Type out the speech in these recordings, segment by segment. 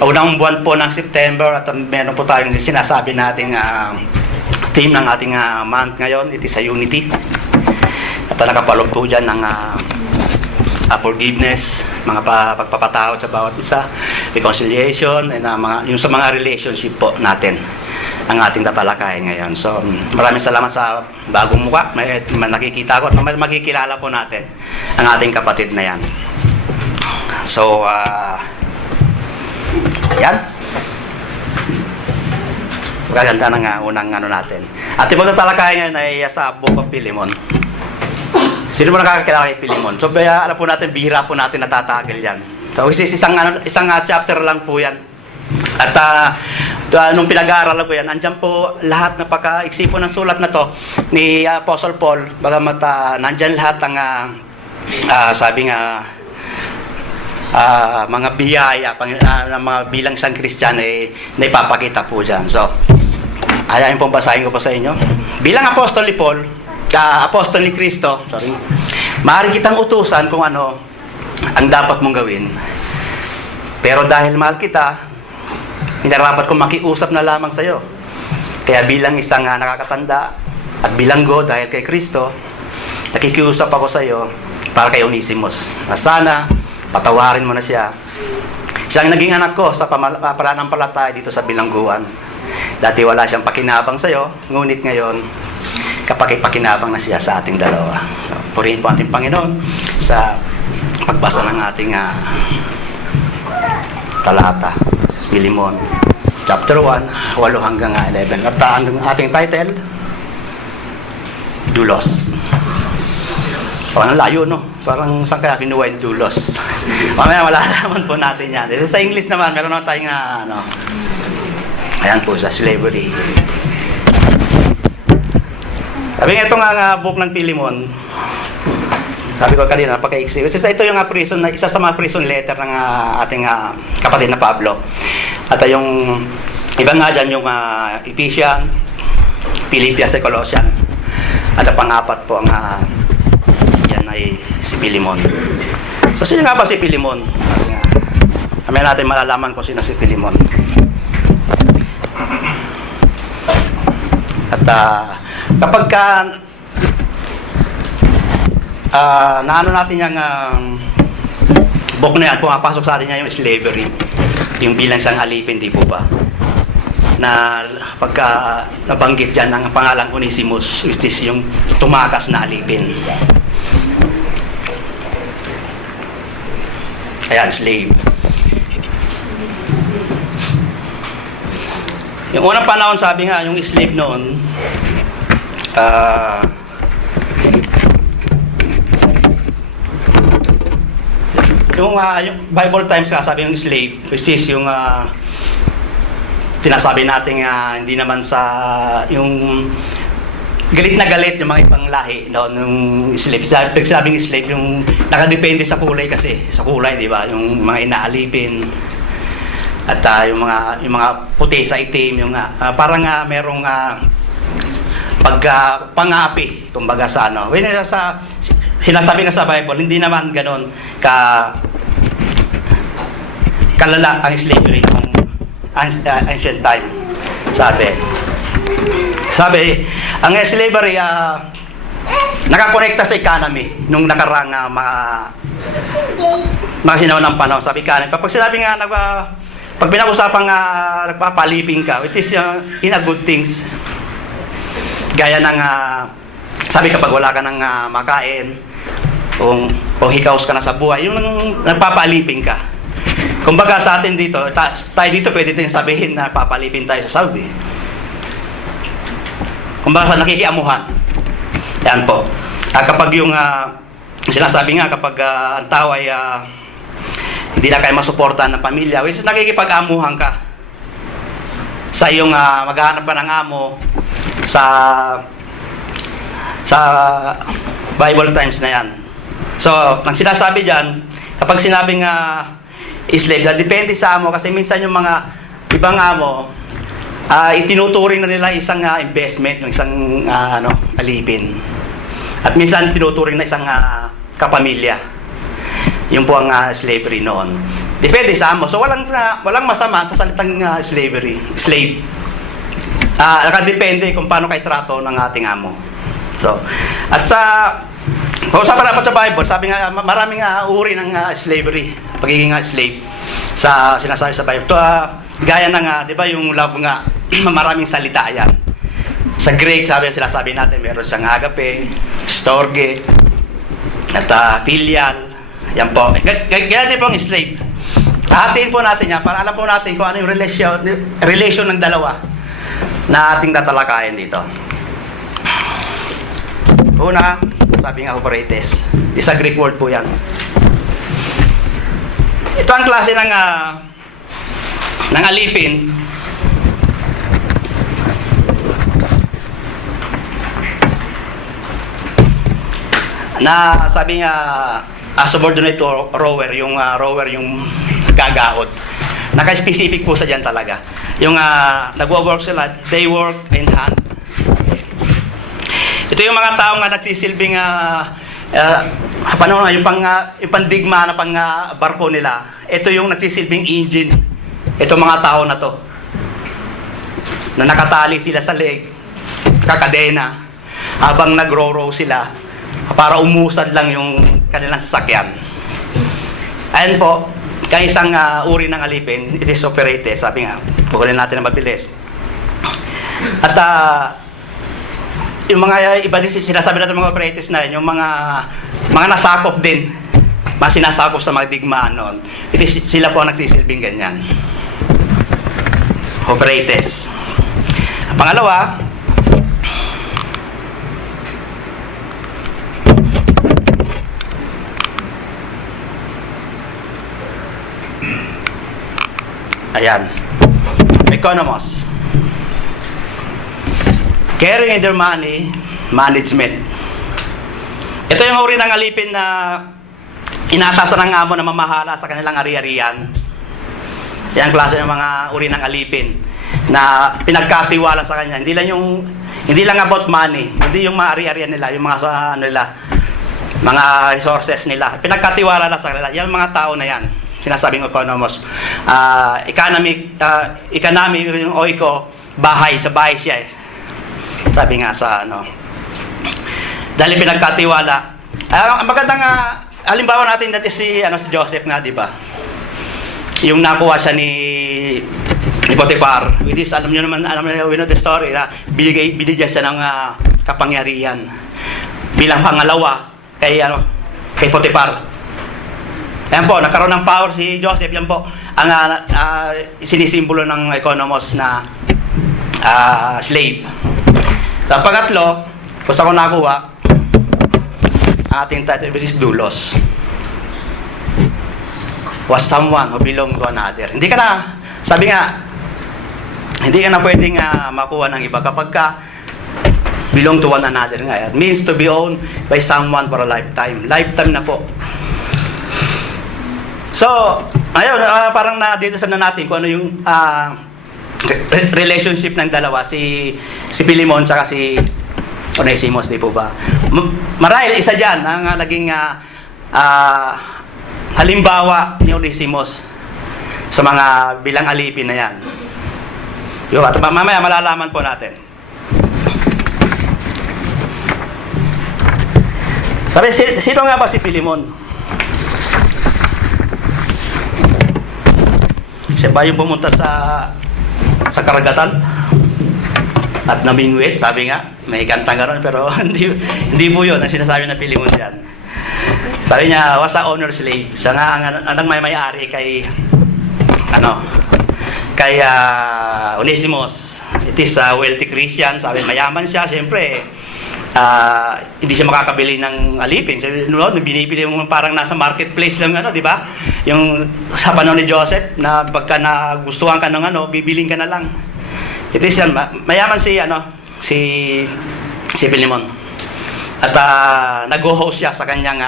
unang buwan po ng September at meron po tayong sinasabi nating theme ng ating month ngayon. It is a unity. At nakapalog po dyan ng forgiveness, mga pagpapatawad sa bawat isa, reconciliation, and yung sa mga relationship po natin ang ating tatalakayin ngayon. So, maraming salamat sa bagong mukha. May nakikita ko at makikilala po natin ang ating kapatid na yan. So, yan. Magaganda ng unang natin. At yung tatalakayin ngayon ay sa Book of Philemon. Sino mo nakakakilala kay Philemon? So, alam po natin, bihira po natin natatagil yan. So, isang chapter lang po yan. At nung pinag-aaralan ko yan, andyan po lahat na pagka-iksi po ng sulat na to ni Apostle Paul. Bagamat nandyan lahat ng sabi nga mga biyaya mga bilang isang Kristiyano na ipapakita po dyan. So, ayayin pong basahin ko po sa inyo. Bilang Apostol ni Paul, Apostol ni Kristo, maaari kitang utusan kung ano ang dapat mong gawin. Pero dahil mahal kita, hinarapat kong makiusap na lamang sa iyo. Kaya bilang isang nakakatanda at bilanggo dahil kay Kristo, nakikiusap ako sa iyo para kay Onesimus, na sana patawarin mo na siya. Siyang naging anak ko sa pananampalataya dito sa bilangguan. Dati wala siyang pakinabang sa iyo, ngunit ngayon kapag pakinabang na siya sa ating dalawa. Purihin po ating Panginoon sa pagbasa ng ating talata. Philemon, chapter 1, 8 hanggang 11. At ang ating title, Doulos. Parang layo, no? Parang saan kaya kinuha yung doulos? Mamaya malalaman po natin yan. Sa English naman, meron naman tayong ayan po, sa slavery. Sabi nga itong book ng Philemon, sabi ko kanina, napaka-iksi. Ito yung prison, isa sa mga prison letter ng ating kapatid na Pablo. At yung iba nga dyan, yung Ephesians, Philippians, Colossians. At ang pang-apat po ang yan ay si Philemon. So, sino nga ba si Philemon? Kami natin malalaman kung sino si Philemon. At kapag naano natin yung book na yan, pumapasok sa atin niya yung slavery, yung bilang isang alipin, di po ba? Na pagka nabanggit dyan ang pangalang Onesimus, which is yung tumakas na alipin. Ayan, slave. Yung unang panahon, sabi nga, yung slave noon, yung Bible times nga, sabi yung slave, which is yung sinasabi natin hindi naman sa yung galit na galit yung mga ibang lahi noon, yung slave. Sabing slave, yung nakadepende sa kulay kasi, sa kulay, di ba? Yung mga inaalipin. At yung mga puti sa itim, yung parang merong pangapi, kumbaga sa ano. When sinasabi nga sa Bible, hindi naman ganoon kalala ang slavery ng ancient time. Sabi, ang slavery nakakonekta sa economy nung nakarang mga sinawang ng panahon. Sabi economy, pag sinabi nga pag pinag-usapang nagpapaliping ka, it is in a good things. Gaya ng sabi kapag wala ka ng makain, o hikaos ka na sa buhay, yung nagpapaliping ka. Kumbaga sa atin dito, tayo dito pwede tayong sabihin na papalipin tayo sa Saudi. Kumbaga sa nakikiamuhan. Yan po. Kapag yung sinasabi nga kapag ang tao ay hindi na kayo masuportahan ng pamilya, which is nakikipag-amuhan ka sa iyong maghahanap ka ng amo sa Bible times na yan. So, ang sinasabi dyan, kapag sinabing slave, depende sa amo kasi minsan yung mga ibang amo itinuturing na nila isang investment, yung isang alipin. At minsan tinuturing na isang kapamilya. Yung po ang slavery noon. Depende sa amo. So walang masama sa salitang slave. Nakadepende kung paano kay trato ng ating amo. So, at kung usapan natin sa Bible, sabi nga, maraming uri ng slavery, pagiging slave sa sinasabi sa Bible. Ito, gaya ng, di ba, yung love nga, maraming salita yan. Sa Greek, sinasabi natin, meron siyang agape, storge, at filial, yan po. Ganyan din po ang slave. Hatiin po natin yan para alam po natin kung ano yung relation ng dalawa na ating tatalakayin dito. Una, sabi nga operates. Isa Greek word po yan. Ito ang klase ng alipin na sabi nga subordinate rower, yung gagaot. Naka-specific po sa dyan talaga. Yung nagwo-work sila, they work in hand. Ito yung mga tao nga nagsisilbing yung pandigma na pang barko nila. Ito yung nagsisilbing engine. Ito mga tao na to. Na nakatali sila sa leg, kakadena, habang nagro-row sila para umusad lang yung kanilang sasakyan. Ayan po, kaya isang uri ng alipin, it is operated. Sabi nga, kukunin natin na mabilis. At yung mga iba din sinasabi natin mga operators na yun, yung mga nasakop din, mga sinasakop sa mga digmaan noon. Sila po ang nagsisilbing ganyan. Operators. Pangalawa, ayan, economos. Caring in their money, management. Ito yung uri ng alipin na inatasan ng amo na mamahala sa kanilang ari-arian. Yan klase ng mga uri ng alipin na pinagkatiwala sa kanya. Hindi lang about money, hindi yung mga ari-arian nila, yung mga mga resources nila. Pinagkatiwala na sa kanila. Yan mga tao na yan. Sinasabing economos. Economic yung oiko, bahay, sa bahay siya eh. Sabi nga sa dahil pinagkatiwala. Ang magandang halimbawa natin dati si Joseph nga, di ba? Yung nakuha siya ni Potiphar. Which is, alam niyo we know the story na binigyan siya ng kapangyarihan bilang pangalawa kay Potiphar. Ayan po, nagkaroon ng power si Joseph. Yan po ang sinisimbolo ng economos na slave. Sa pangatlo, kung saan ko nakuha, ating title is doulos. Was someone who belonged to another. Hindi ka na pwedeng makuha ng iba kapag ka belong to one another nga. It means to be owned by someone for a lifetime. Lifetime na po. So, ayun, parang na-detail na natin kung ano yung relationship ng dalawa, si Philemon tsaka si Onesimus, di po ba? Marahil isa dyan ang naging halimbawa ni Onesimus sa mga bilang alipin na yan. At mamaya malalaman po natin. Sabi, sino nga ba si Philemon? Siya ba yung pumunta sa karagatan at namingwit? Sabi nga, may kantang gano'n, pero hindi po yun ang sinasabi na Philemon dyan. Sabi niya, was a honor slave. Siya nga ang may-ari kay Onesimus. It is a wealthy Christian. Sabi, mayaman siya, siyempre. Hindi siya makakabili ng alipin. Binibili mo parang nasa marketplace lang, di ba? Yung sa panahon ni Joseph, na pagka nagustuhan ka ng bibiling ka na lang. It is yan, mayaman si Philemon. At nag-host siya sa kanyang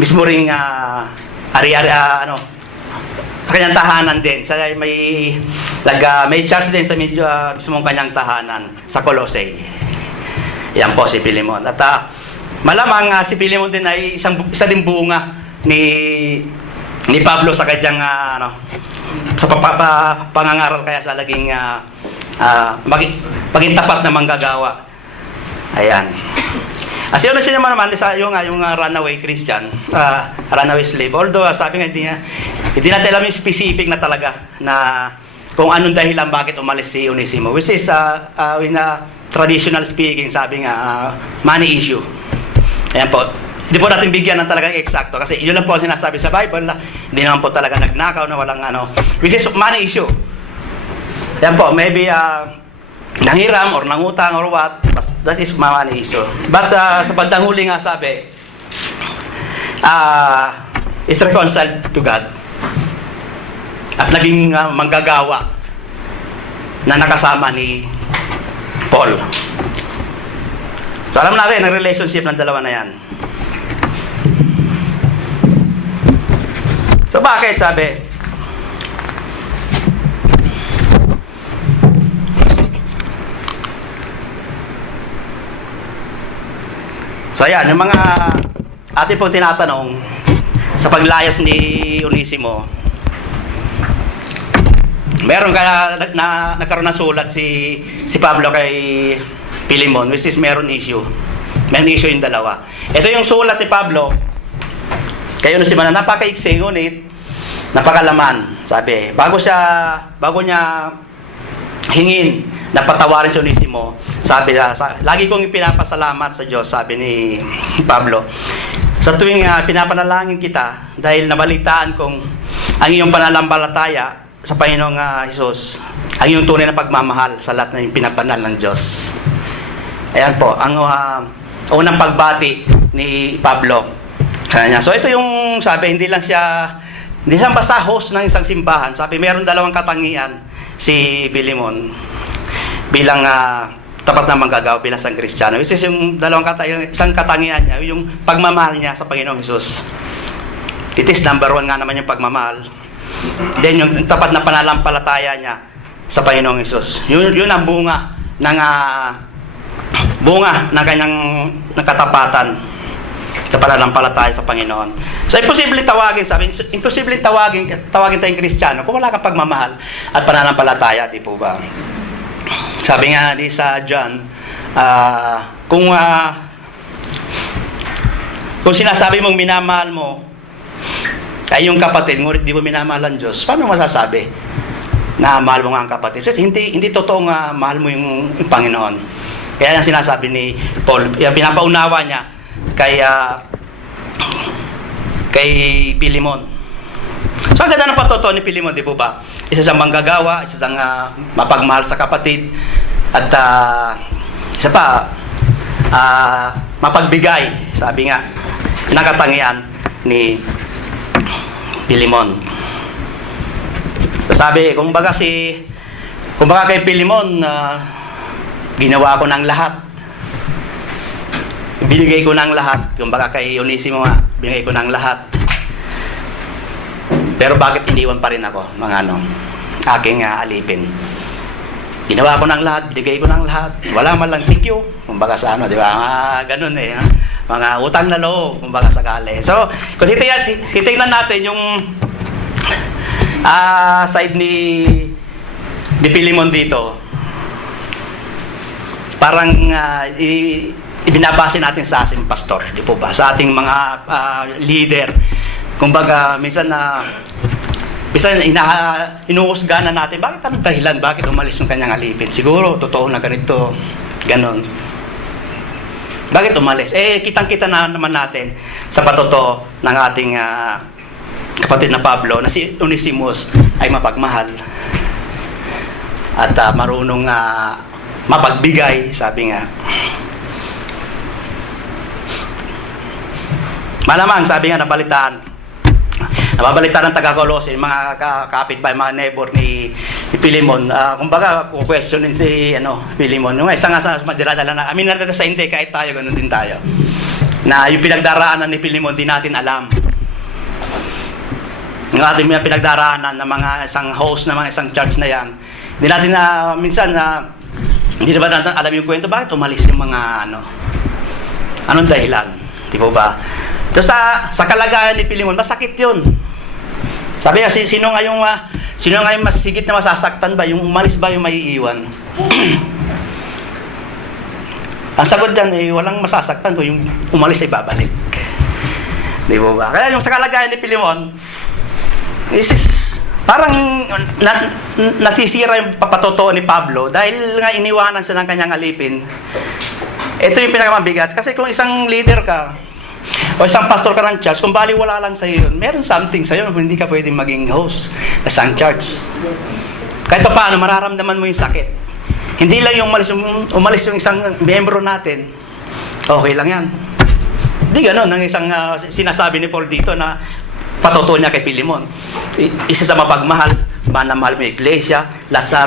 mismo ring sa kanyang tahanan din. Siya may church din sa mismong kanyang tahanan sa Colossae. Yan po si Philemon. At malamang si Philemon din ay isa din bunga ni ni Pablo sa kanyang sa pangangaral kaya sa laging maging tapat na manggagawa. Ayan. As yun naman sa yung runaway Christian, runaway slave. Although sabi nga hindi natin alam yung specific na talaga na kung anong dahilan bakit umalis si Onesimo, which is in traditional speaking, sabi nga money issue. Ayan po. Hindi po natin bigyan ng talagang eksakto kasi yun lang po ang sinasabi sa Bible na hindi naman po talaga nagnakaw na walang which is money issue. Yan po, maybe nanghiram or nangutang or what, that is money issue. But sa bandang huli nga sabi, is reconciled to God. At naging manggagawa na nakasama ni Paul. So alam natin ang relationship ng dalawa na yan. So bakit sabi? So ayan, yung mga atin pong tinatanong sa paglayas ni Onesimo, meron kaya nagkaroon ng sulat si Pablo kay Philemon, which is meron issue. Meron issue yung dalawa. Ito yung sulat ni Pablo kay Onesimo na napakaiksi, ngunit napakalaman. Sabi, bago niya hingin na patawarin si Onesimo, sabi lagi kong ipinapasalamat sa Diyos, sabi ni Pablo, sa tuwing pinapanalangin kita dahil nabalitaan kong ang iyong pananampalataya sa Panginoong Jesus, ang iyong tunay na pagmamahal sa lahat ng pinabanal ng Diyos. Ayan po, ang unang pagbati ni Pablo. So ito yung sabi, hindi siya basta host ng isang simbahan. Sabi, meron dalawang katangian si Philemon bilang tapat na manggagawa bilang isang Kristiyano. Which is yung isang katangian niya, yung pagmamahal niya sa Panginoong Jesus. It is number one nga naman yung pagmamahal. Then yung tapat na pananampalataya niya sa Panginoong Jesus. Yun ang bunga ng kanyang katapatan sa pananampalataya sa Panginoon. So imposible tawagin tayong Kristiyano kung wala kang pagmamahal at pananampalataya, di po ba? Sabi nga di sa John, kung sinasabi mong minamahal mo ay yung kapatid, ngunit di mo minamahal ang Diyos, paano masasabi na mahal mo nga ang kapatid? Kasi hindi totoong mahal mo yung Panginoon. Kaya ang sinasabi ni Paul, pinapaunawa niya kay Philemon. So ang ganda ng pagtotoo ni Philemon, di po ba? Isa siyang manggagawa, isa siyang mapagmahal sa kapatid, at isa pa, mapagbigay, sabi nga, nakatangian ni Philemon. So sabi, kumbaga kay Philemon, ginawa ko ng lahat. Binigay ko ng lahat. Kumbaga kay Onesimo binigay ko ng lahat. Pero bakit iniwan pa rin ako, aking alipin? Ginawa ko ng lahat, binigay ko ng lahat. Wala man lang thank you. Kumbaga sa di ba? Ganun mga utang na loob, kumbaga sa gali. So, kung titingnan natin yung side ni Philemon dito, parang ibinabase natin sa ating pastor, di po ba? Sa ating mga leader. Kumbaga, minsan inuhusgahan na natin, bakit anong dahilan? Bakit umalis yung kanyang alipin? Siguro, totoo na ganito. Ganon. Bakit umalis? Kitang-kita na naman natin sa patotoo ng ating kapatid na Pablo na si Onesimus ay mapagmahal at marunong mapagbigay, sabi nga. Malamang, sabi nga, nababalitaan ng taga-Colossae, mga kapitbahay, mga neighbor ni Philemon. Kumbaga, questionin si Philemon. Yung isa nga sa madiradala na, amin natin sa hindi, kahit tayo, ganun din tayo. Na yung pinagdaraanan ni Philemon, di natin alam. Yung ating pinagdaraanan ng mga isang host na mga isang church na yan, hindi natin minsan hindi na ba natin alam yung kwento, bakit umalis yung mga anong dahilan? Di po ba? So sa kalagayan ni Philemon, masakit yun. Sabi nga, sino nga yung mas higit na masasaktan ba? Yung umalis ba yung maiiwan? Ang sagot dyan, walang masasaktan kung yung umalis ay babalik. Di ba? Kaya yung sa kalagayan ni Pilimon, parang nasisira yung papatotoo ni Pablo dahil nga iniwanan siya ng kanyang alipin. Ito yung pinakamabigat. Kasi kung isang leader ka, o isang pastor ka ng church, kung baliwala lang sa'yo yun, meron something sa'yo kung hindi ka pwedeng maging host na isang church. Kahit pa paano, mararamdaman mo yung sakit. Hindi lang yung umalis yung isang miyembro natin, okay lang yan. Hindi gano'n, ang isang sinasabi ni Paul dito na patutuo niya kay Pilimon. Isa sa mapagmahal, manamahal mo yung iglesia,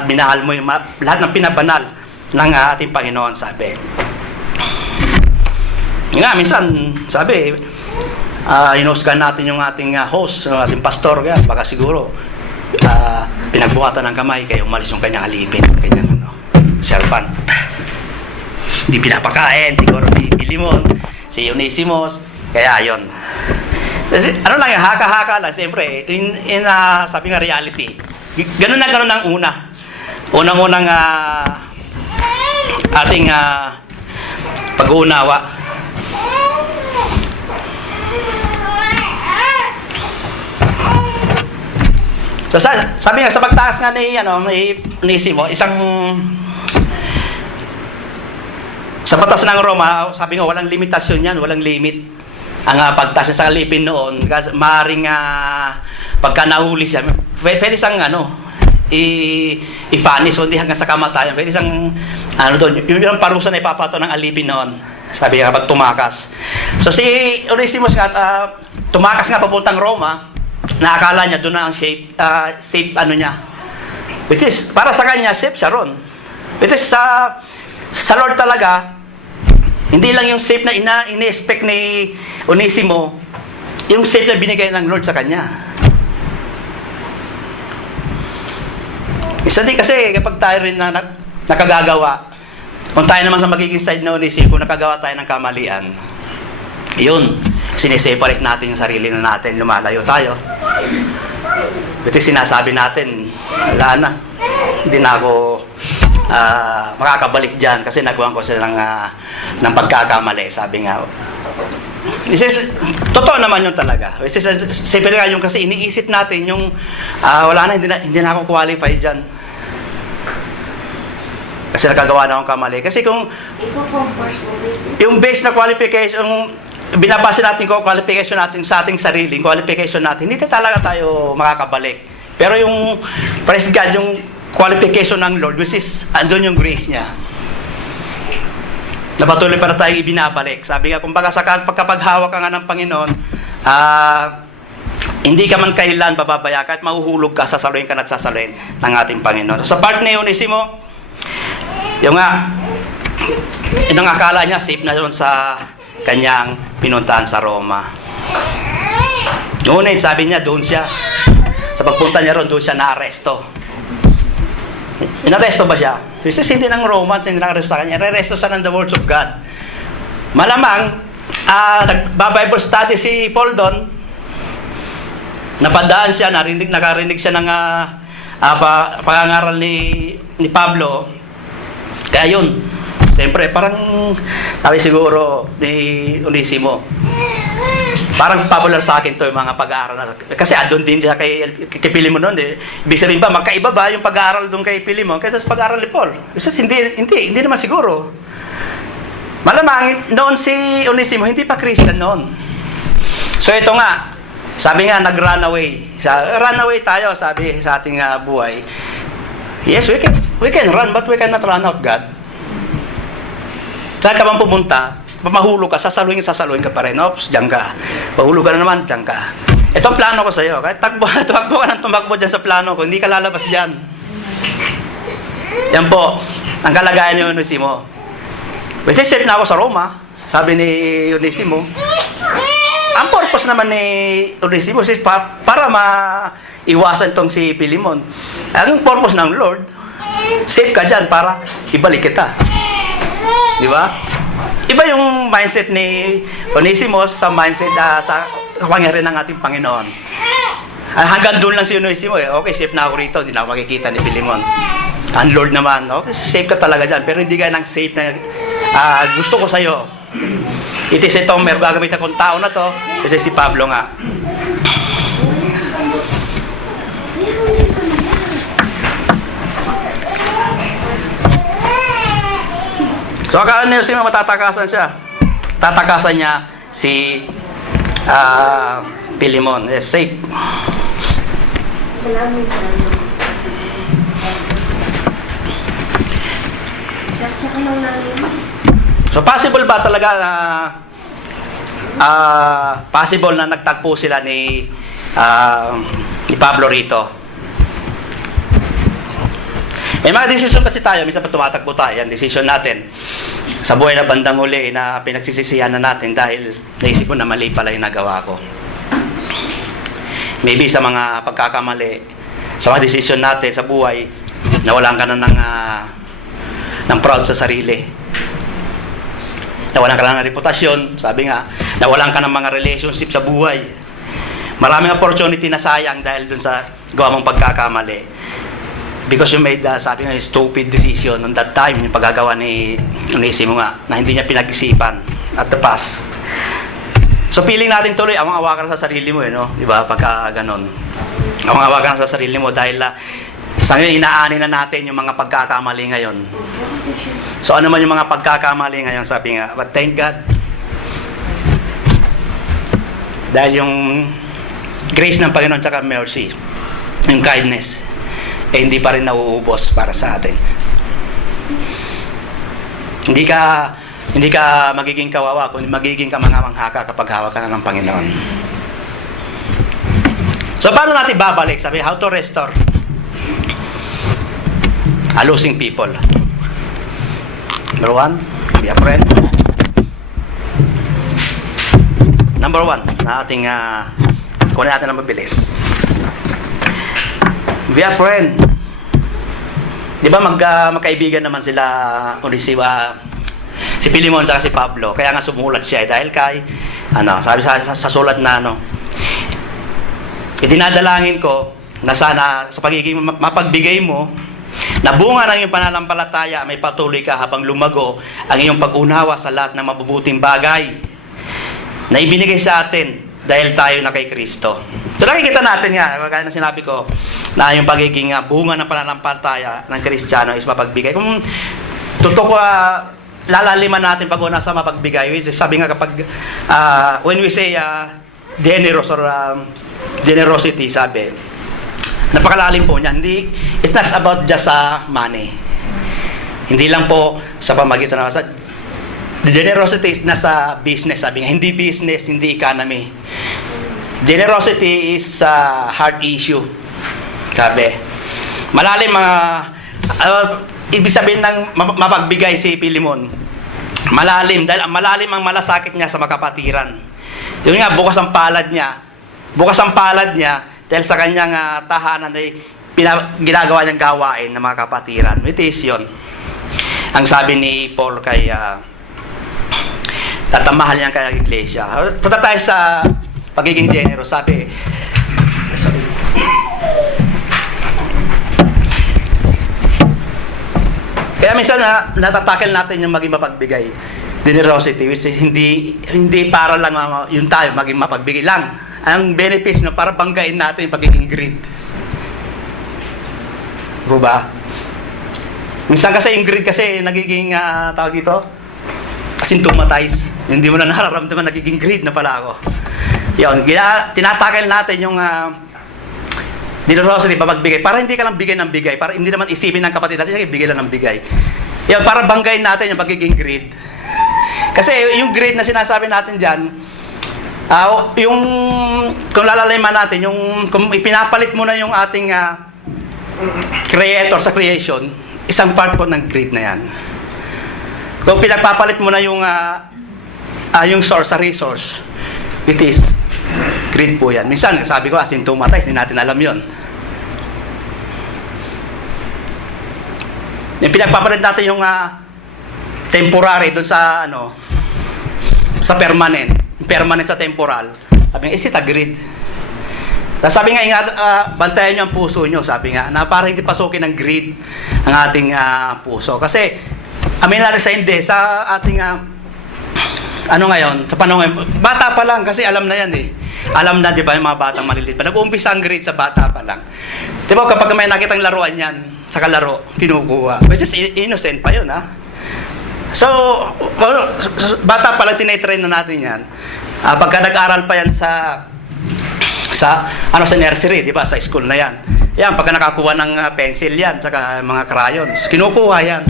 minahal mo yung lahat ng pinabanal ng ating Panginoon, sabi. Nga, minsan, sabi, hinusgan natin yung ating host, yung ating pastor, kaya baka siguro, pinagbuhatan ng kamay, kaya umalis yung kanyang alipin, kanyang servant. Hindi pinapakain, siguro si Pilimon, si Onesimus, kaya yun. Ano lang, haka-haka lang, siyempre, sabi nga reality, ganun ang una. Unang-unang ating pag-uunawa. So, sabi nga, sa pagtaas nga ni Onesimo, sa batas ng Roma, sabi nga, walang limitasyon yan, walang limit. Ang pagtaas sa alipin noon, maaaring pagka nahuli siya, pwede siyang i-vanish, hindi hanggang sa kamatayan. Pwede siyang, yung parusa na ipapato ng alipin noon. Sabi nga, kapag tumakas. So si Onesimus nga, tumakas nga papuntang Roma, nakakala niya doon na ang safe niya. Which is, para sa kanya, safe siya ron. Which is, sa Lord talaga, hindi lang yung safe na ina-expect ni Onesimo, yung safe na binigay ng Lord sa kanya. Isa din kasi kapag tayo rin na nakagagawa, kung tayo naman sa magiging side na Onesimo, nakagawa tayo ng kamalian, yun, siniseparate natin yung sarili na natin, lumalayo tayo. Ito sinasabi natin, wala na, hindi na ako makakabalik dyan kasi nagawa ko sila ng pagkakamali, sabi nga. Totoo naman yun talaga. Siyempre nga yung kasi iniisip natin yung wala na, hindi na ako qualify dyan. Kasi nakagawa na akong kamali. Kasi kung yung base na qualification, binabase natin kung qualification natin sa ating sarili, qualification natin, hindi talaga tayo makakabalik. Pero yung, praise God, yung qualification ng Lord, which is, andun yung grace niya. Napatuloy para tayong ibinabalik. Sabi nga, kumbaga sa pagkapaghawak ka nga ng Panginoon, hindi ka man kailan bababaya, kahit mahuhulog ka, sasaluhin ka at sasaluhin ng ating Panginoon. Sa part ni Onesimo, yung ang akala niya, safe na yun sa kanyang pinuntahan sa Roma. Ngunit, sabi niya, doon siya, sa pagpunta niya ron, doon siya na-aresto. Inaresto ba siya? Kasi hindi ng Romans, hindi nang-aresto sa kanya. Inaresto siya ng the words of God. Malamang, nagba-Bible study si Paul doon, napadaan siya, nakarinig siya ng pangangaral ni Pablo. Kaya yun, siyempre, parang sabi siguro ni Onesimo, parang popular sa akin to yung mga pag-aaral na. Kasi andun din siya kay Pilimon noon eh. Ibig sabihin ba, magkaiba ba yung pag-aaral doon kay Pilimon kaysa sa pag-aaral ni Paul? Kasi hindi naman siguro. Malamang, noon si Onesimo, hindi pa Christian noon. So ito nga, sabi nga, nag-run-away. Run-away tayo, sabi sa ating buhay. Yes, we can run, but we cannot run out God. Saan ka bang pumunta? Mahulog ka, sasaluhin ka pa rin. Oops, dyan ka. Mahulog ka na naman, dyan ka. Ito ang plano ko sa iyo. Kahit tumakbo ka ng tumakbo dyan sa plano ko, hindi ka lalabas dyan. Yan po, ang kalagayan ni Onesimo. Kasi safe na ako sa Roma, sabi ni Onesimo. Ang purpose naman ni Onesimo is para maiwasan itong si Pilimon. Ang purpose ng Lord, safe ka dyan para ibalik kita. Di ba? Iba yung mindset ni Onesimo sa mindset sa pangyarihan ng ating Panginoon. Hanggang doon lang si Onesimo eh. Okay, safe na ako rito. Hindi na ako makikita ni Pilimon. Ang Lord naman, okay, safe ka talaga dyan. Pero hindi ka nang safe na gusto ko sa'yo. It is itong may gagamitan kong tao na to. Kasi si Pablo nga. So, akala niyo siya matatakasan siya. Tatakasan niya si Pilimon. Yes, safe. So, possible ba talaga na possible na nagtagpo sila ni Pablo rito? May mga desisyon kasi tayo, minsan pa tumatakbo tayo, ang desisyon natin sa buhay na bandang huli na pinagsisisihan na natin dahil naisip ko na mali pala yung nagawa ko. Maybe sa mga pagkakamali, sa mga desisyon natin sa buhay, nawalan ka na ng proud sa sarili. Nawalan ka na ng reputasyon, sabi nga, nawalan ka ng mga relationship sa buhay. Maraming opportunity na sayang dahil dun sa gawa mong pagkakamali. Because you made sabi nga, stupid decision on that time, yung paggagawa ni Onesimo nga, na hindi niya pinag-isipan at the past. So, feeling natin tuloy, awang-awa ka na sa sarili mo, no? Diba? Pagka ganon. Awang-awa ka na sa sarili mo dahil sa ngayon, inaani na natin yung mga pagkakamali ngayon. So, ano man yung mga pagkakamali ngayon, sabi nga, but thank God. Dahil yung grace ng Panginoon tsaka mercy, yung kindness, hindi pa rin nauubos para sa atin. Hindi ka magiging kawawa, kundi magiging kamangamangha ka kapag hawak ka na ng Panginoon. So, paano natin babalik? Sabi, how to restore a losing people. Number one, be a friend. Number one, na ating kunin natin na mabilis. Be a friend. Di ba magkaibigan naman sila si Pilimon at si Pablo. Kaya nga sumulat siya dahil kay sabi sa sulat na idinadalangin ko na sana sa pagiging mapagbigay mo na bunga ng iyong pananampalataya may patuloy ka habang lumago ang iyong pag-unawa sa lahat ng mabubuting bagay na ibinigay sa atin dahil tayo na kay Kristo. So nakikita natin nga, kaya na sinabi ko, na yung pagiging bunga ng pananampalataya ng Kristiyano is mapagbigay. Kung tutok lalaliman natin pag nasa mapagbigay, which is sabi nga kapag, when we say generous or generosity, sabi, napakalalim po niya. It's not about just money. Hindi lang po sa pamagitan ng the generosity is nasa business, sabi nga. Hindi business, hindi economy. Generosity is a heart issue. Sabi. Malalim ibig sabihin ng mapagbigay si Pilimon. Malalim. Dahil malalim ang malasakit niya sa makapatiran. Yun nga, bukas ang palad niya. Dahil sa kanyang tahanan ay ginagawa niyang gawain ng mga kapatiran. It is yun. Ang sabi ni Paul kay tatamahan niya kay iglesia. Punta tayo sa pagiging generous. Sabi, kaya minsan natatakel natin yung maging mapagbigay. Generosity, which is hindi para lang yung tayo maging mapagbigay lang. Ang benefits na para banggain natin yung pagiging greed. Diba? Minsan kasi yung greed kasi nagiging tawag dito, asymptomatize. Hindi mo na nararamdaman nagiging greed na pala ako. Yun, tinatakel natin yung generosity, papagbigay, para hindi ka lang bigay ng bigay, para hindi naman isipin ng kapatid natin, sige, bigay lang ng bigay. Yun, para banggain natin yung pagiging greed. Kasi yung greed na sinasabi natin dyan, yung, kung lalalaiman natin, kung ipinapalit mo na yung ating creator sa creation, isang part po ng greed na yan. Kung pinagpapalit mo na yung source sa resource, it is greed po yan. Minsan, sabi ko, asymptomatize, hindi natin alam yon. Yung pinagpapalit natin yung temporary doon sa sa permanent sa temporal. Sabi nga, is it a greed? Sabi nga, bantayan nyo ang puso nyo, sabi nga, na para hindi pasukin ng greed ang ating puso. Kasi, amin natin sa hindi, sa ating, ano ngayon, sa panahon ngayon, bata pa lang, kasi alam na yan eh. Alam na, di ba, yung mga batang maliliit pa. Nag-uumpisa ang greed sa bata pa lang. Di ba, kapag may nakitang laruan yan, sa kalaro, kinukuha. Which is innocent pa yun, ha? So, bata pa lang, tinitrain na natin yan. Pagka nag-aral pa yan sa nursery, di ba, sa school na yan. Yan, pagka nakakuha ng pencil yan, saka mga crayons, kinukuha yan.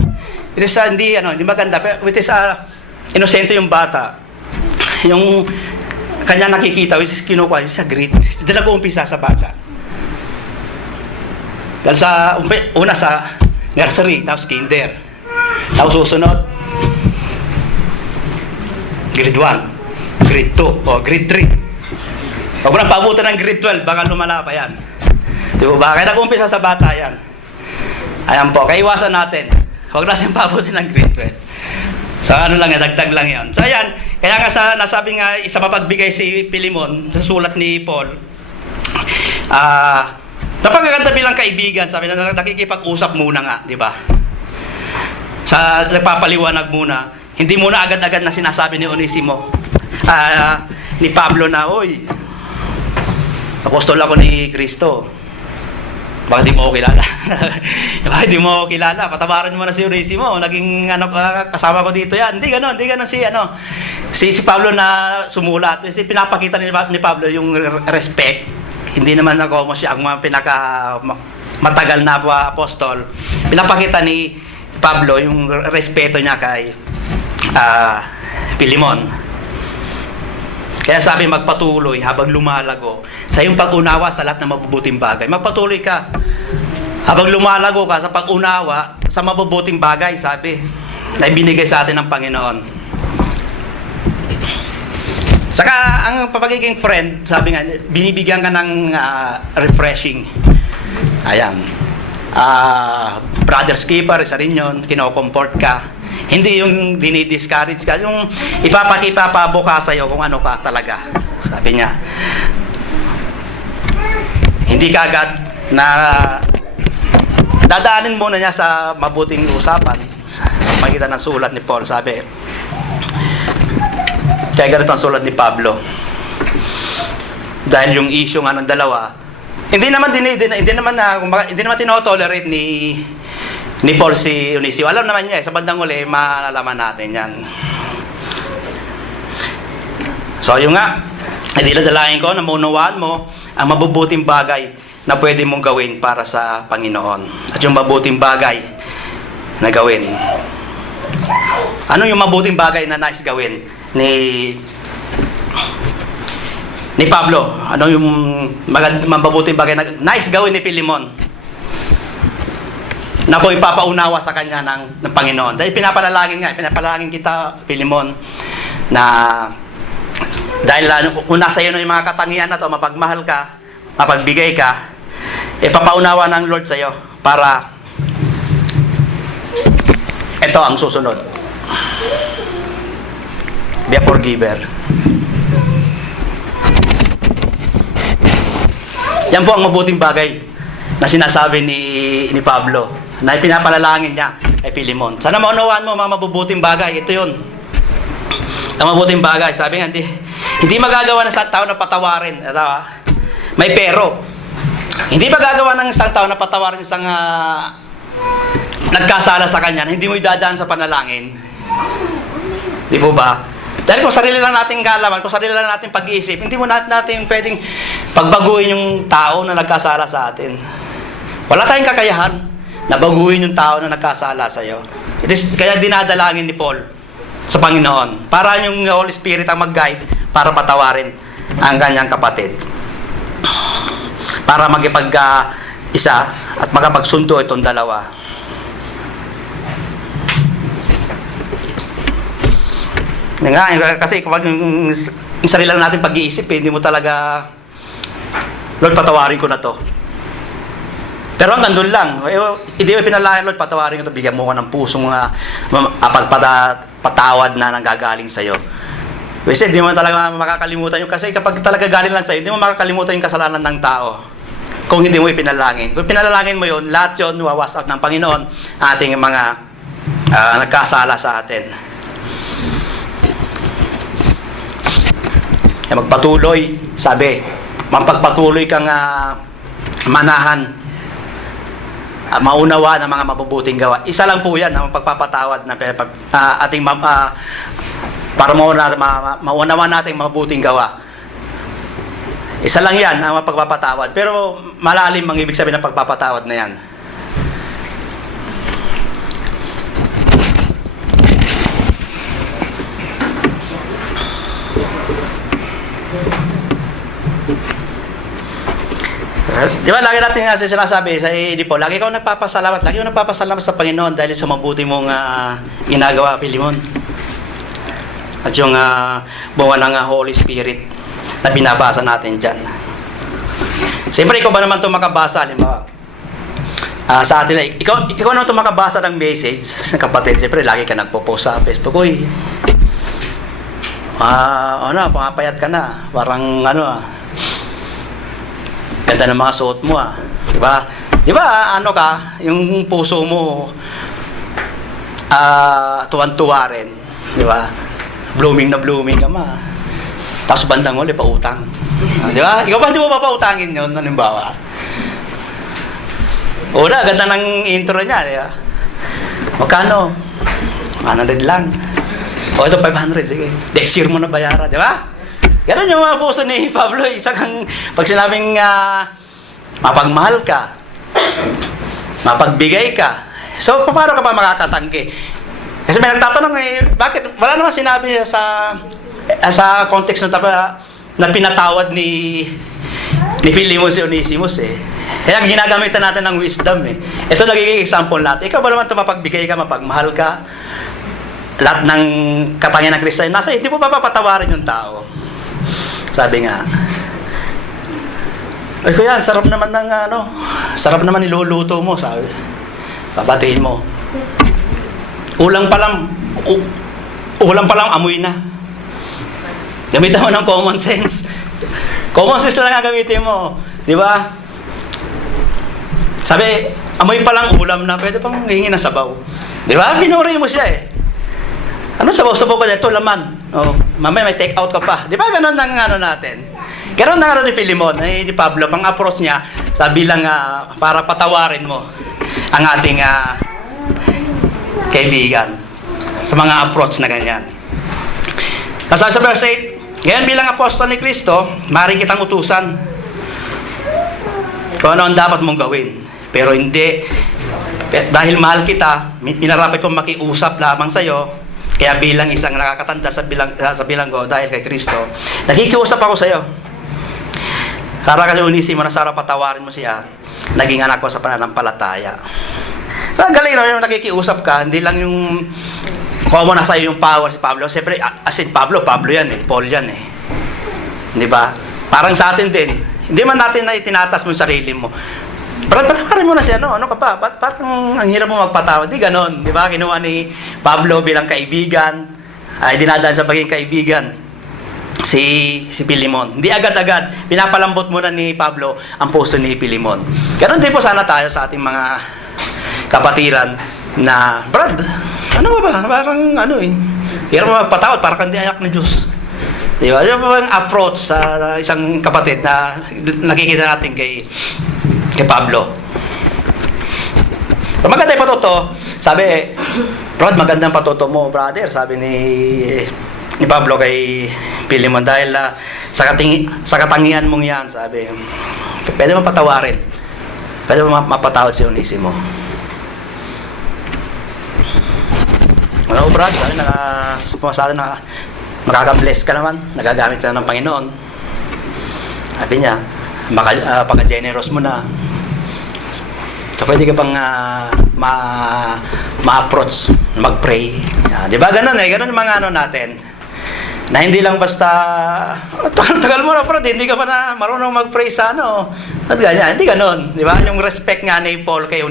It is hindi maganda, which is inosente yung bata. Yung kanya nakikita, which is kinukuha, is a greed. Hindi nag-uumpisa sa bata. Dahil una sa nursery, tapos kinder. Tapos susunod, grade 1, grade 2, o grade 3. Huwag mo nang paabutan ng grade 12, baka lumala pa yan. Di ba? Kaya nag-umpisa sa bata yan. Ayan po, kaya iwasan natin. Huwag natin paabutin ng grade 12. So ano lang yan, dagdag lang yan. So ayan, kaya nga nasabi nga, isa mapagbigay si Pilimon sa sulat ni Paul, napagaganda bilang kaibigan, sabi na nakikipag-usap muna nga, di ba? Sa nagpapaliwanag muna, hindi muna agad-agad na sinasabi ni Onesimo, ni Pablo na, oy, apostol ako ni Kristo. Bakit di mo ako kilala? Bakit di mo ako kilala? Patawaran mo na si Onesimo. Naging kasama ko dito yan. Hindi ganon si Pablo na sumulat. Kasi pinapakita ni Pablo yung respect. Hindi naman ako siya ang pinaka matagal na apostol. Pinapakita ni Pablo yung respeto niya kay Pilimon. Kaya sabi, magpatuloy habang lumalago sa iyong pag-unawa sa lahat ng mabubuting bagay. Magpatuloy ka habang lumalago ka sa pag-unawa sa mabubuting bagay, sabi, na ibinigay sa atin ng Panginoon. Saka, ang pagiging friend, sabi nga, binibigyan ka ng refreshing. Ayan. Brother's keeper, isa rin yun, kino-comfort ka. Hindi yung dinidiscourage ka, yung ipapabuka sa'yo kung ano ka talaga. Sabi niya, hindi ka agad na dadaanin muna niya sa mabuting usapan. Magitan ng sulat ni Paul, sabi. Kaya ganito ang sulat ni Pablo. Dahil yung issue nga ng dalawa, hindi naman tinotolerate ni Paul si Onesimo. Alam naman niya, sa bandang uli, malalaman natin yan. So, yung nga, hindi nadalain ko na maunawaan mo ang mabubuting bagay na pwede mong gawin para sa Panginoon. At yung mabuting bagay na gawin. Ano yung mabuting bagay na nais gawin ni Pablo? Ano yung mabuting bagay na nais gawin ni Pilimon? Na po ipapaunawa sa kanya ng Panginoon. Dahil pinapalagin kita, Pilimon, na dahil una sa iyo yung mga katangian na to, mapagmahal ka, mapagbigay ka, ipapaunawa ng Lord sa iyo para ito ang susunod. Be a forgiver. Yan po ang mabuting bagay na sinasabi ni Pablo, na pinapalalangin niya kay Pilimon. Sana maunawaan mo mga mabubuting bagay. Ito yun. Ang mabubuting bagay. Sabi nga, hindi magagawa ng isang tao na patawarin. May pero. Hindi magagawa ng isang tao na patawarin isang nagkasala sa kanya na hindi mo idadaan sa panalangin. Di po ba? Dahil kung sarili lang nating kalaman, kung sarili lang nating pag-iisip, hindi mo natin pwedeng pagbaguhin yung tao na nagkasala sa atin. Wala tayong kakayahan na baguhin yung tao na nagkasala sa iyo. Kaya dinadalangin ni Paul sa Panginoon para yung Holy Spirit ang mag-guide para patawarin ang kanyang kapatid. Para magipag-isa at makapagsunto itong dalawa. Kasi kapag yung sarili lang natin pag-iisip, hindi mo talaga, Lord, patawarin ko na to. Pero hanggang doon lang. Hindi mo pinalayan, Lord, patawarin ko ito. Bigyan mo ko ng pusong pagpatawad na nanggagaling sa'yo. Kasi hindi mo talaga makakalimutan yun. Kasi kapag talaga galing lang sa'yo, hindi mo makakalimutan yung kasalanan ng tao. Kung hindi mo ipinalangin. Kung pinalangin mo yun, lahat yun, wawas out ng Panginoon, ating mga nagkasala sa atin. Magpatuloy, sabi, mapagpatuloy kang manahan, maunawa ng mga mabubuting gawa. Isa lang po yan, ang pagpapatawad na ating para maunawa natin mabuting gawa. Isa lang yan ang pagpapatawad. Pero malalim ang ibig sabihin ng pagpapatawad na yan. Di ba, lagi natin nga sinasabi sa Edipo, lagi kang nagpapasalamat sa Panginoon dahil sa mabuti mong ginagawa, Pilimon. At yung bunga ng Holy Spirit na binabasa natin dyan. Siyempre, ikaw ba naman ito makabasa, halimbawa, sa atin ay, ikaw naman ito makabasa ng message, kapatid, siyempre, lagi ka nagpo-post sa Facebook, uy, pangapayat ka na, parang ganda ng mga suot mo di ba? Di ba yung puso mo tuwan-tuwa rin, di ba? Blooming na blooming ka tapos bandang huli pautang. Di ba? Ikaw ba hindi mo papautangin yun, halimbawa? Una, ganda ng intro niya, di ba? Magkano? 100 lang. O ito 500, sige. Next year mo na bayaran, di ba? Ganun yung mga puso ni Pablo. Isa kang, pag sinabing mapagmahal ka, mapagbigay ka, so paano ka pa makakatanggi? Kasi may nagtatanong bakit? Wala naman sinabi sa context na pinatawad ni Philemon si Onesimus Kaya ginagamitan natin ng wisdom Ito nagiging example natin. Ikaw ba naman mapagbigay ka, mapagmahal ka? Lahat ng katangian ng Kristo nasa hindi mo pa papatawarin yung tao. Sabi nga, ay kuya, sarap naman sarap naman niluluto mo, sabi. Babatiin mo. Ulang pa lang amoy na. Gamitan mo ng common sense. Common sense lang ang gamitin mo. Di ba? Sabi, amoy pa lang ulam na, pwede pang hingi ng sabaw. Di ba? Pinuri mo siya Ano sabaw-sabaw ka ito, laman. Mamaya may take out ka pa. Di ba ganun ang natin? Ganun na ni Philemon, ni Pablo, pang approach niya, sabi lang para patawarin mo ang ating kaibigan sa mga approach na ganyan. Kasi sa verse 8, ngayon bilang apostol ni Kristo, maaari kitang utusan kung ano ang dapat mong gawin. Pero hindi, dahil mahal kita, pinarapat kong makiusap lamang sa'yo. Kaya bilang isang nakakatanda sa bilanggo dahil kay Kristo, nakikiusap ako sa iyo. Para kasi Onesimo na sara patawarin mo siya, naging anak ko sa pananampalataya. So, ang galing yung nakikiusap ka, hindi lang yung common na sa iyo yung power si Pablo. Siyempre, as in Pablo yan Paul yan Di ba? Parang sa atin din, hindi man natin na itinatas mo yung sarili mo. Patawarin mo na siya, ano ka pa? Parang ang hirap mo magpatawad. Di ganon, di ba? Kinuha ni Pablo bilang kaibigan, ay dinadaan sa pagiging kaibigan si Philemon. Hindi agad-agad, pinapalambot muna ni Pablo ang puso ni Philemon. Ganon din po sana tayo sa ating mga kapatiran na, Brad, ano ba? Parang hirap mo magpatawad, parang hindi anak ng Diyos. Di ba? Yung approach sa isang kapatid na nakikita natin kay Pablo. So, maganda yung patuto. Sabi, Brad, magandang patuto mo, brother. Sabi ni Pablo kay Philemon. Dahil sa katangian mong yan, sabi, pwede mo patawarin. Pwede mo mapatawad si Onesimo. Ano, Brad? Sabi na makaka-bless ka naman. Nagagamit ka ng Panginoon. Sabi niya, pagka-generous mo na. So, pwede ka bang ma-approach, mag-pray. Di ba? Ganun Ganun yung mga natin. Na hindi lang basta, tagal mo na, hindi ka pa na marunong mag-pray sa At ganyan, hindi ganun. Di ba? Yung respect nga ni Paul kay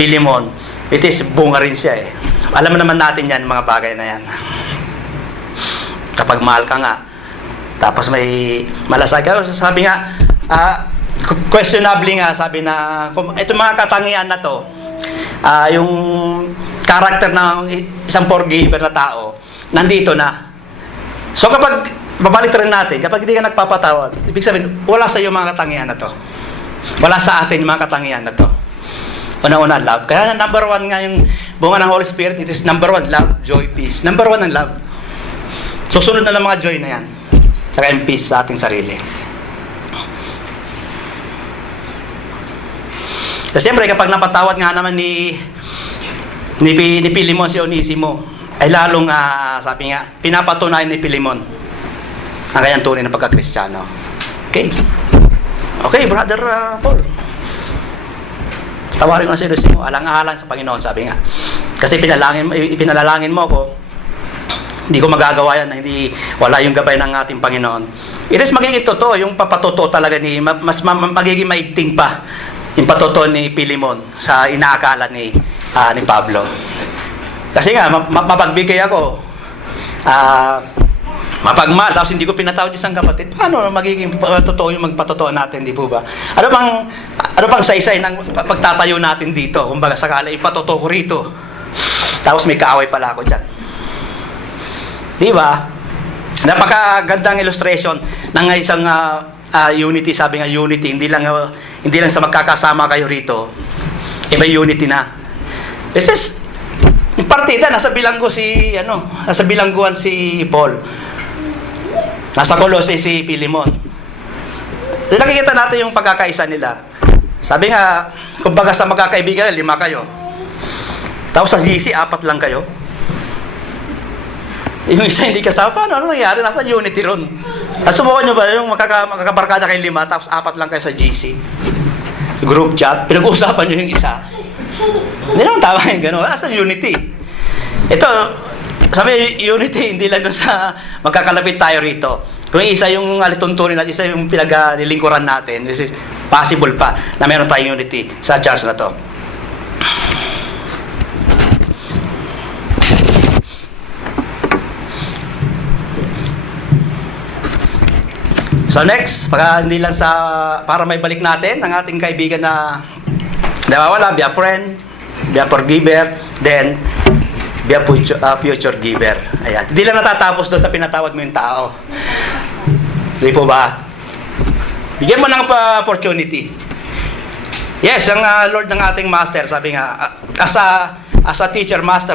Philemon, it is bunga rin siya Alam mo naman natin yan, mga bagay na yan. Kapag mahal ka nga, tapos may malasag ka, sabi nga, questionably nga, sabi na, itong mga katangian na to, yung karakter ng isang forgiver na tao, nandito na. So kapag, babalik rin natin, kapag hindi ka nagpapatawad, ibig sabihin, wala sa iyo mga katangian na to. Wala sa atin yung mga katangian na to. Una-una, love. Kaya number one nga yung bunga ng Holy Spirit, it is number one, love, joy, peace. Number one ang love. Susunod na lang mga joy na yan. Saka yung peace sa ating sarili. So, siyempre, kapag napatawad nga naman ni Pilimon si Onesimo, ay lalong, sabi nga, pinapatunayan ni Pilimon ang kanyang tunay na pagka-Kristiyano. Okay? Okay, Brother Paul. Tawarin ko na si Onesimo, alang-alang sa Panginoon, sabi nga. Kasi ipinalalangin mo ako, hindi ko magagawa yan na hindi wala yung gabay ng ating Panginoon. It is magiging totoo, yung papatotoo talaga mas magiging maigting pa yung patotoo ni Pilimon sa inaakala ni Pablo. Kasi nga, mapagbigay ako, mapagmahal, tapos hindi ko pinatawad isang kapatid, paano magiging totoo yung magpatotoo natin, di po ba? Ano bang saysay ng pagtatayo natin dito? Kung baga sakala, ipatotoo ko rito. Tapos may kaaway pala ako dyan. Di ba? Napakagandang illustration ng isang unity, sabi nga unity, hindi lang sa magkakasama kayo rito, iba unity na. It's just, yung partida, nasa bilangguan si Paul. Nasa Colossae si Pilimon. Nakikita natin yung pagkakaisa nila. Sabi nga, kumbaga sa magkakaibigan, 5 kayo. Tapos sa GC, 4 lang kayo. Yung isa hindi kasama, ano nangyari? Nasa unity ron. Subukan nyo ba yung makakabarkada kayo 5, tapos 4 lang kayo sa GC? Group chat, pinag-uusapan nyo yung isa. Hindi naman tama yung gano'n. Nasa unity. Ito, sabi unity, hindi lang doon sa magkakalapit tayo rito. Kung isa yung alituntunin at isa yung pinaglilingkuran natin, this is possible pa na meron tayong unity sa church na to. So next, hindi lang para may balik natin ang ating kaibigan na nawawala, be a friend, be a forgiver, then be a future giver. Ayan. Hindi lang natatapos doon sa pinatawad mo yung tao. Hindi po ba? Bigyan mo ng opportunity. Yes, ang Lord ng ating master, sabi nga, as a teacher, master,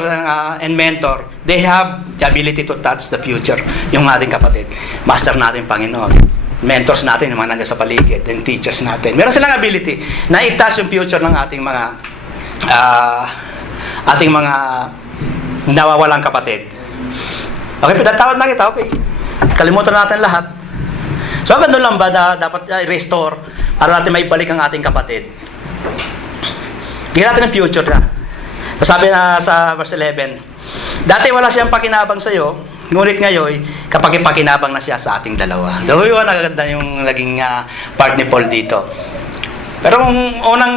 and mentor, they have the ability to touch the future. Yung ating kapatid, master natin Panginoon. Mentors natin, yung mga nandiyan sa paligid, and teachers natin. Meron silang ability na i-touch yung future ng ating mga nawawalang kapatid. Okay, pinatawad na kita, okay. Kalimutan natin lahat. So, ganun lang ba na dapat i-restore para natin maibalik ang ating kapatid? Bigyan natin ang future na. Sabi na sa verse 11, dati wala siyang pakinabang sa'yo, ngunit ngayon, kapag ipakinabang na siya sa ating dalawa. Dahil yun, nagaganda yung naging part ni Paul dito. Pero unang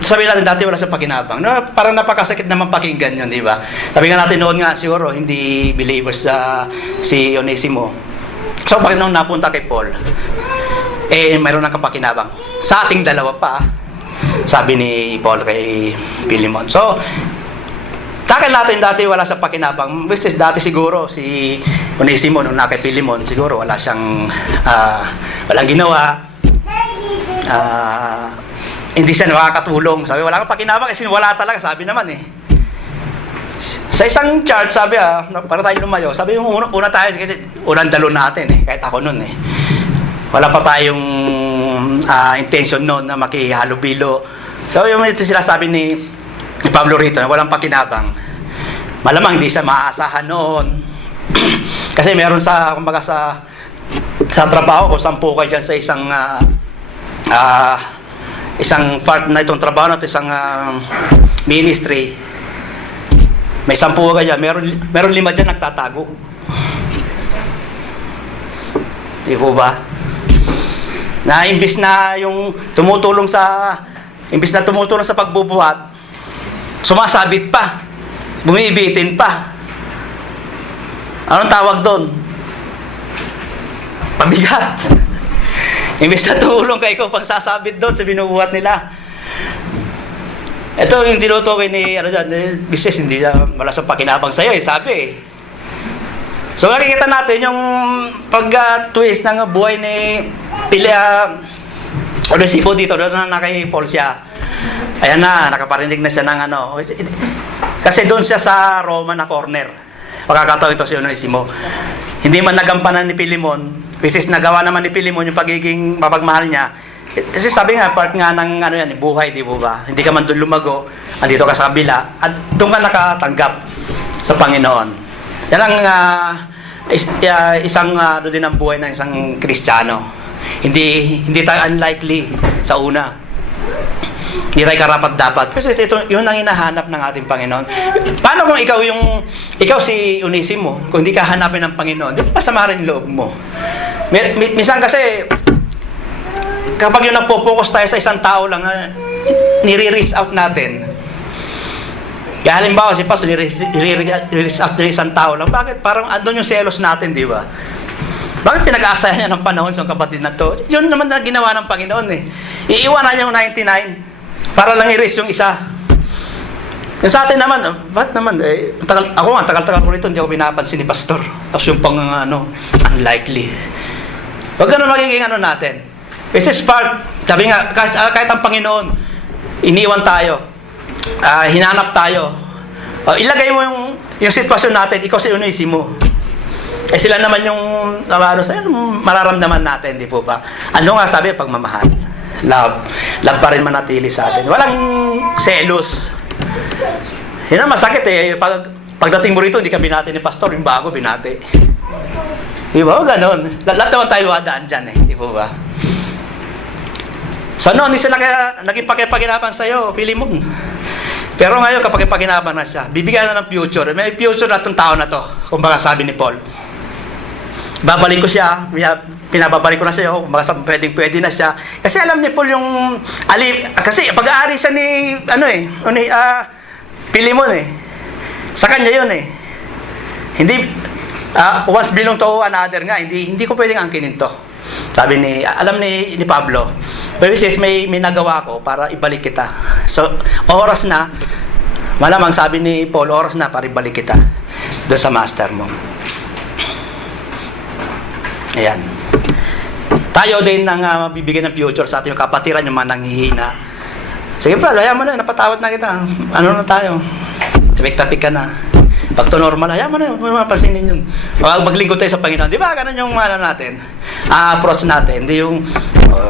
sabi natin, dati wala siyang pakinabang. No, parang napakasakit naman pakinggan yun, di ba? Sabi nga natin noon nga, siguro, hindi believers si Onesimo. So, pag nung napunta kay Paul, mayroon ng kapakinabang. Sa ating dalawa pa, sabi ni Paul kay Pilimon. So, takil natin dati wala sa pakinabang, which is dati siguro si Onesimo nung na kay Pilimon, siguro wala siyang walang ginawa, hindi siya nakakatulong. Sabi wala kang pakinabang kasi wala talaga, sabi naman sa isang church, sabi para tayo lumayo, sabi yung una tayo kasi unang dalo natin kahit ako noon wala pa tayong intention noon na makihalubilo. So yung ito sila sabi ni Pablo rito na walang pakinabang, malamang hindi siya maaasahan noon. Kasi meron kumbaga sa trabaho ko, 10 kayo dyan sa isang part na itong trabaho na ito, isang ministry. May 10 kayo dyan, meron 5 dyan nagtatago. Di po ba? Na imbis na tumutulong sa pagbubuhat, sumasabit pa, bumibitin pa. Anong tawag doon? Pabigat. Imbis na tumulong ka, ikaw pagsasabit doon sa binubuhat nila. Ito yung tinutukoy ni, business, hindi siya wala sa pakinabang sa'yo, sabi eh. So makikita natin yung pag-twist ng buhay ni Onesimo dito, na kay Paul siya. Ayan na, nakaparinig na siya ng kasi doon siya sa Roma na corner. Pagkakataon ito si Onesimo. Hindi man nagampanan ni Pilimon, which is nagawa naman ni Pilimon yung pagiging mapagmahal niya. Kasi sabi nga, part nga ng buhay, di ba? Hindi ka man doon lumago, andito ka sa kabila, at doon ka nakatanggap sa Panginoon. Yan ang isang din ang buhay ng isang Kristiyano. Hindi tayo unlikely sa una. Hindi tayo karapat-dapat. Kasi ito, yun ang hinahanap ng ating Panginoon. Paano kung ikaw si Onesimo, kung hindi ka hanapin ng Panginoon, di ba masama rin loob mo? Minsan kasi, kapag yung nagpo-focus tayo sa isang tao lang, nire-reach out natin. Kaya halimbawa, si Pastor, nire-reach out ng isang tao lang. Bakit? Parang andun yung selos natin, di ba? Bakit pinag-aasayan niya ng panahon sa kapatid na to? Yun naman na ginawa ng Panginoon eh. Iiwanan niya yung 99 para lang i-reach yung isa. Yung sa atin naman, bakit naman eh, tagal-tagal ko rito, hindi ako pinapansin ni Pastor. Tapos yung pang unlikely. Wag ganun magiging natin. It's just part, sabi nga, kahit ang Panginoon, iniwan tayo, hinanap tayo. Ilagay mo yung sitwasyon natin, ikaw si Onesimo. Sila naman yung mararamdaman natin, di po ba? Ano nga sabi, pagmamahal. Love pa rin manatili sa atin. Walang selos. Yun ang masakit eh. Pagdating mo rito, hindi ka binati ni Pastor, yung bago binati. Di ba? O ganon. Lahat naman tayo wadaan dyan eh. Di po ba? So no, hindi sila kaya naging pakipaginapan sa'yo, Pilimon. Pero ngayon, kapag ipaginapan na siya, bibigyan na ng future. May future na itong tao na to, kung baka sabi ni Paul. Babalik ko siya, pinababalik ko na siya, baka pwede na siya. Kasi alam ni Paul yung kasi pag-aari siya ni Pilimon eh. Sa kanya yun eh. Hindi once belong to another nga, hindi ko pwedeng angkinin to. Sabi alam ni Pablo, pero says may nagawa ko para ibalik kita. So oras na, malamang sabi ni Paul, oras na para ibalik kita doon sa master mo. Ayan. Tayo din nang mabibigyan ng future sa ating kapatiran, yung mga nanghihina. Sige pa, hayaan mo na, napatawad na kita. Ano na tayo? Tapik-tapik ka na. Pag to normal, hayaan mo na, mapapansinin yun. Pag maglingkod tayo sa Panginoon, di ba? Ganun yung natin. Approach natin. Hindi yung,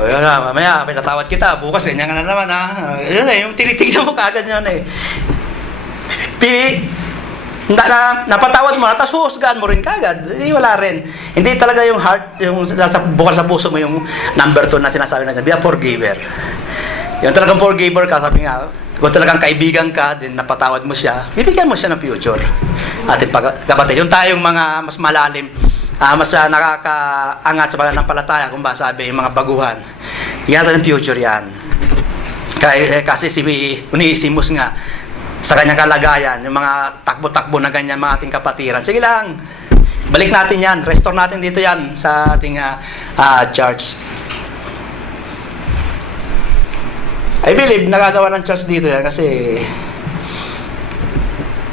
yun na, mamaya, pinatawad kita. Bukas, ganyan ka na naman, Yun eh, yung tinitignan mo kagad yun eh. Napatawad mo na, tapos huhusgaan mo rin kagad. Hindi, wala rin. Hindi talaga yung heart, yung bukal sa puso mo, yung number 2 na sinasabi natin, be a forgiver. Yung talagang forgiver ka, sabi nga, kung talagang kaibigan ka, din napatawad mo siya, bibigyan mo siya ng future. Ating kapatid, yung tayong mga mas malalim, mas nakakaangat sa pananampalataya, kung ba sabi, yung mga baguhan, bigyan natin ng future yan. Kasi si Onesimus nga, sa kanyang kalagayan, yung mga takbo-takbo na ganyan mga ating kapatiran. Sige lang, balik natin yan, restore natin dito yan sa ating church. I believe nagagawa ng church dito yan kasi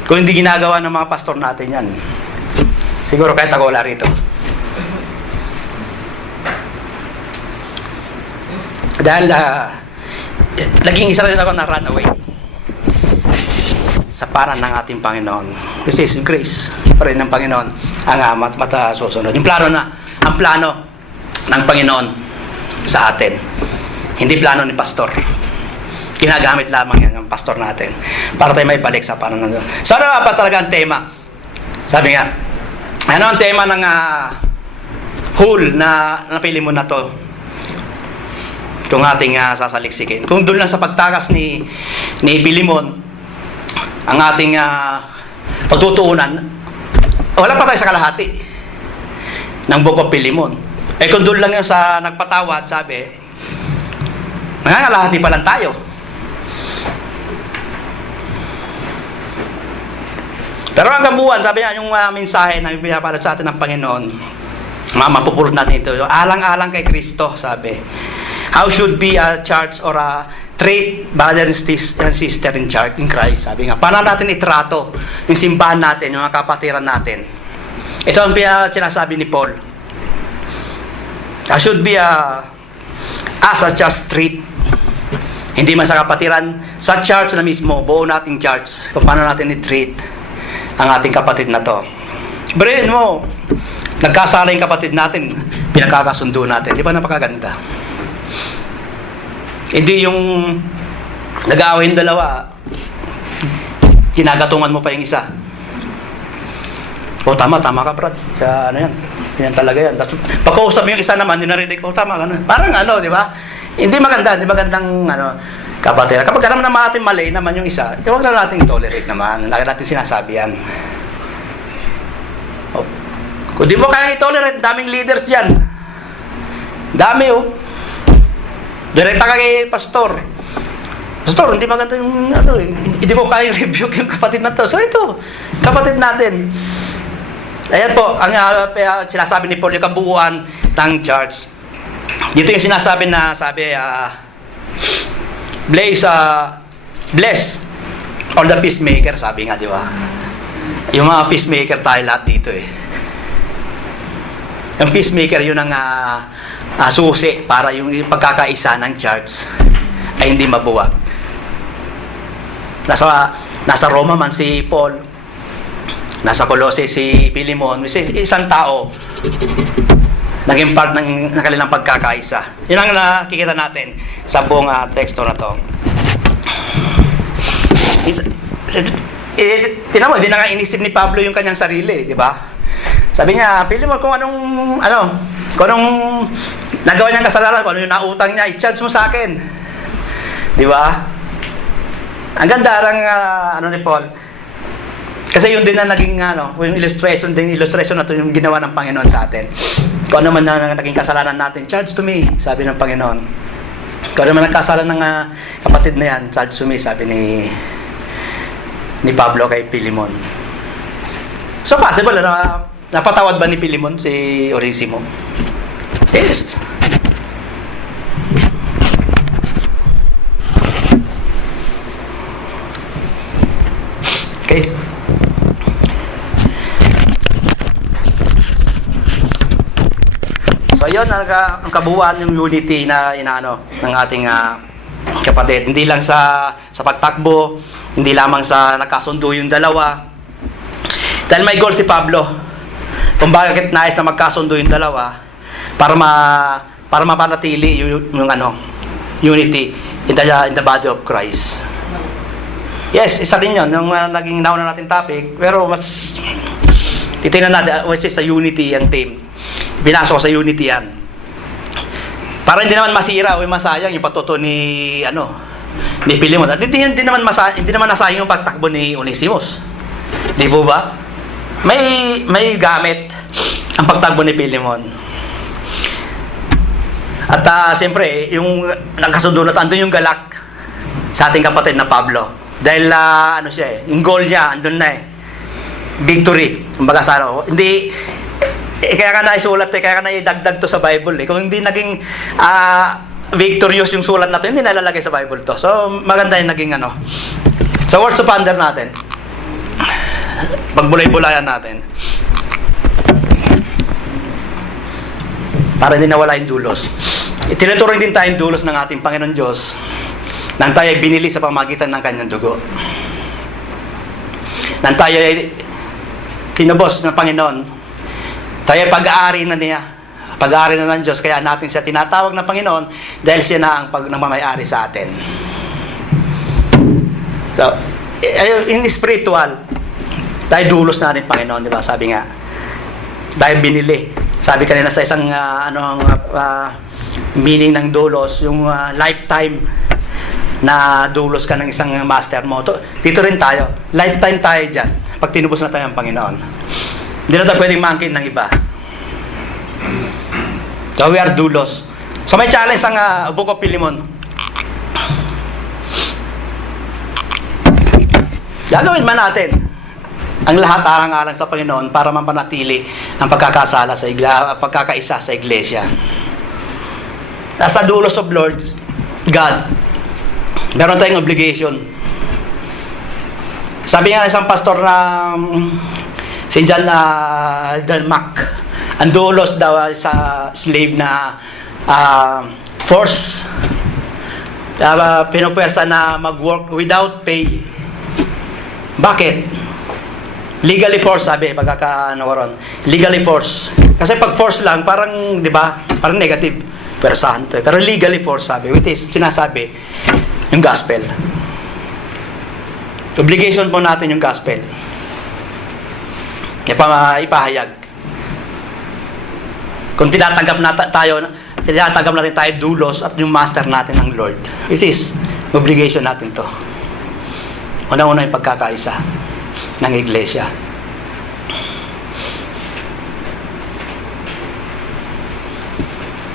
kung hindi ginagawa ng mga pastor natin yan, siguro kahit ako wala rito. Dahil naging isa rin ako na runaway sa paran ng ating Panginoon. This is grace pa rin ng Panginoon ang matasusunod. Ang plano ng Panginoon sa atin. Hindi plano ni pastor. Ginagamit lamang yan ng pastor natin para tayo may balik sa paano nandun. So ano pa talaga ang tema? Sabi nga, ano ang tema ng whole na napili mo na to? Itong ating sasaliksikin. Kung doon lang sa pagtakas ni Pilimon, ang ating pagtutuunan, wala pa tayo sa kalahati ng Book of Pilimon. Kung doon lang yung sa nagpatawad, sabi, nangangalahati pa lang tayo. Pero hanggang buwan, sabi niya, yung mensahe na pinapalat sa atin ng Panginoon, mapupulot natin ito. Alang-alang kay Kristo, sabi. How should be a church or a treat brother and sister in church in Christ, sabi nga. Paano natin itrato yung simbahan natin, yung mga kapatiran natin. Ito ang sinasabi ni Paul. I should be as a church treat. Hindi man sa kapatiran, sa church na mismo, buo nating church, kung paano natin i-treat ang ating kapatid na to. Brain mo, nagkasala yung kapatid natin, pinagkakasundo natin. Di ba napakaganda? Hindi yung nag-aaway yung dalawa, kinagatungan mo pa yung isa. O tama ka brad. Sa ano yan? Yan talaga yan. Pagkausap mo yung isa naman, hindi narinig ko, tama ka na. Parang ano, di ba? Hindi magandang kapatid. Kapag naman natin mali naman yung isa, huwag na natin tolerate naman. Lagi natin sinasabi yan. Oh. Kung di mo kaya i-tolerate, daming leaders dyan. Dami Direkta ka kay pastor. Pastor, hindi maganda yung hindi ko kaya rebuke yung kapatid na to. So ito, kapatid natin. Ayan po, ang sinasabi ni Paul, yung kabuuan ng church. Dito yung sinasabi na, bless all the peacemaker, sabi nga, di ba? Yung mga peacemaker tayo lahat dito Yung peacemaker, yun ang susi para yung pagkakaisa ng church ay hindi mabuwag. Nasa Roma man si Paul, nasa Colossae si Philemon, isang tao naging part ng kanilang pagkakaisa. Yun ang nakikita natin sa buong teksto na to. Tingnan mo, hindi na nga inisip ni Pablo yung kanyang sarili, di ba? Sabi niya, Philemon, kung anong nagawa niyang kasalanan, kung ano yung nautang niya, i-charge mo sa akin. Di ba? Ang ganda ng ni Paul. Kasi yun din na naging yung illustration na to yung ginawa ng Panginoon sa atin. Kung ano man na naging kasalanan natin, charge to me, sabi ng Panginoon. Kung ano man nagkasalanan ng kapatid na yan, charge to me, sabi ni Pablo kay Philemon. So possible na napatawad ba ni Philemon si Onesimo? Yes. Okay. So yun, ang kabuuan yung unity na ng ating kapatid. Hindi lang sa pagtakbo, hindi lamang sa nagkasundo yung dalawa. Dahil may goal si Pablo kung bakit nais na magkasundo yung dalawa para mapanatili yung unity in the body of Christ. Yes, isa din yun, yung naging nauna natin topic, pero mas titingnan natin, which is sa unity ang team. Binasok sa unity yan. Para hindi naman masira o masayang yung pagtuto ni Philemon. At hindi naman nasayang yung pagtakbo ni Onesimos. Di po ba? May gamit ang pagtakbo ni Philemon. At siyempre, yung nagkasundo na andun yung galak sa ating kapatid na Pablo. Dahil yung goal niya andun na victory. Kumbaga hindi kaya ka naisulat kaya ka naidagdag to sa Bible Kung hindi naging victorious yung sulat na to, hindi nalalagay sa Bible to. So maganda yung naging sa words of wonder natin. Pagbulay-bulayan natin. Para hindi nawala yung dulos. Itinuturing din tayong dulos ng ating Panginoon Diyos nang tayo ay binili sa pamagitan ng kanyang dugo. Nang tayo ay tinubos ng Panginoon, tayo ay pag-aari na niya. Pag-aari na ng Diyos, kaya natin siya tinatawag na Panginoon dahil siya na ang nagmamayari sa atin. So, in spiritual, tayo dulos natin Panginoon, di ba? Sabi nga, tayo binili. Sabi kanina sa isang meaning ng dulos, yung lifetime na dulos ka ng isang master mo. Dito rin tayo. Lifetime tayo dyan. Pag tinubos na tayo ang Panginoon. Hindi na tayo pwedeng maangkin ng iba. So we are dulos. So may challenge ang Book of Philemon. Gagawin man natin. ang lahat alang-alang sa Panginoon para mapanatili ang pagkakaisa sa iglesia. As a doulos of Lord God, meron tayong obligation. Sabi nga isang pastor na si John Dalmac, ang doulos daw sa slave na force, pinupwersa na mag-work without pay. Bakit? Legally force, sabi, legally force. Kasi pag force lang, parang, di ba, parang negative. Pwersahan to. Pero legally force, sabi, which is, sinasabi, yung gospel. Obligation po natin yung gospel. Ipahayag. Kung tinatanggap natin tayo doulos at yung master natin ang Lord, which is, obligation natin to. Una-una yung pagkakaisa ng iglesia.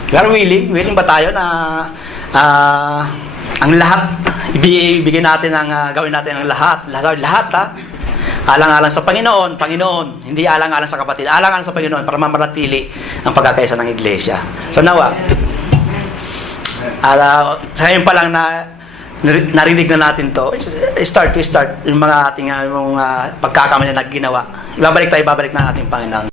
Pero willing ba tayo na ang lahat, ibigay natin gawin natin ang lahat alang-alang sa Panginoon, hindi alang-alang sa kapatid, alang-alang sa Panginoon para mamanatili ang pagkakaisa ng iglesia. So nawa, sa ngayon pa lang na narinig na natin to, start yung mga ating pagkakamali na ginawa. Babalik na ating Panginoon.